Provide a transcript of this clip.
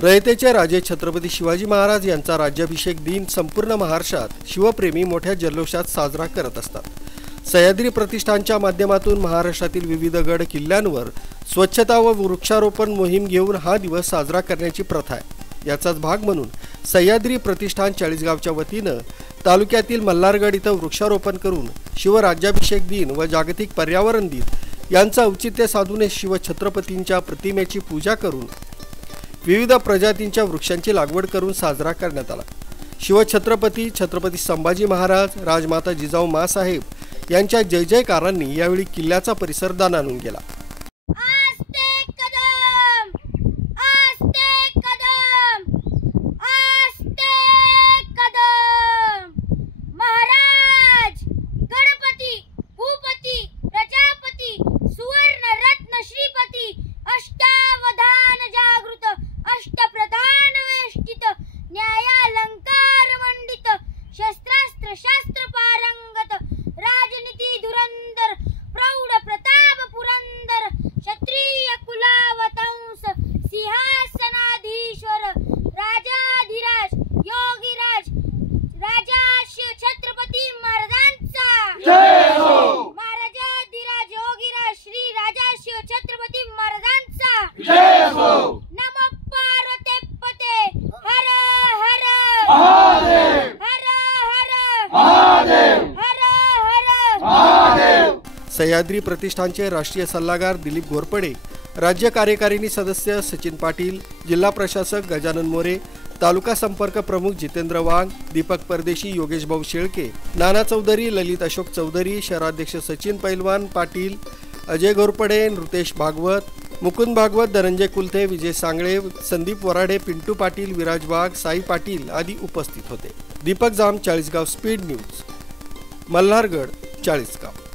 रयतेचे राजे छत्रपती शिवाजी महाराज यांचा राज्याभिषेक दिन संपूर्ण महाराष्ट्रात शिवप्रेमी मोठ्या जल्लोषात साजरा करत असतात। सह्याद्री प्रतिष्ठानच्या माध्यमातून महाराष्ट्रातील विविध गड किल्ल्यांवर स्वच्छता व वृक्षारोपण मोहीम घेऊन हा दिवस साजरा करण्याची प्रथा आहे। याचाच भाग म्हणून सह्याद्री प्रतिष्ठान चाळीसगावच्या वतीनं तालुक्यातील मल्हारगड इथं वृक्षारोपण करून शिवराज्याभिषेक दिन व जागतिक पर्यावरण दिन यांचं औचित्य साधून शिवछत्रपतींच्या प्रतिमेची पूजा करून विविध प्रजातींच्या वृक्षांची लागवड करून साजरा करण्यात आला। शिवछत्रपती छत्रपती संभाजी महाराज, राजमाता जिजाऊ माँसाहेब यांच्या जय जयकारांनी यावेळी किल्ल्याचा परिसर दणाणून गेला। शास्त्र पारंगत राजनीती धुरंधर प्रौढ प्रताप पुरंदर क्षत्रिय कुलावतंस सिंहासनाधीश्वर राजाधिराज योगीराज राजा शिव छत्रपती महाराजांचा जय हो। महाराजाधिराज योगीराज श्री राजा शिव छत्रपती महाराजांचा जय हो। नमो पार्वती पते हर हर महादेव सह्याद्री प्रतिष्ठानचे राष्ट्रीय सल्लागार दिलीप घोरपडे, राज्य कार्यकारिणी सदस्य सचिन पाटील, जिल्हा प्रशासक गजानन मोरे, तालुका संपर्क प्रमुख जितेंद्र वाघ, दीपक परदेशी, योगेश भाऊ शेळके, नाना चौधरी, ललित अशोक चौधरी, शहराध्यक्ष सचिन पैलवान पाटील, अजय घोरपडे, नृतेश भागवत, मुकुंद भागवत, धनंजय कुलथे, विजय सांगळे, संदीप वराडे, पिंटू पाटील, विराज वाघ, साई पाटील आदी उपस्थित होते। दीपक जाम, चाळीसगाव स्पीड न्यूज, मल्हारगड, चाळीसगाव।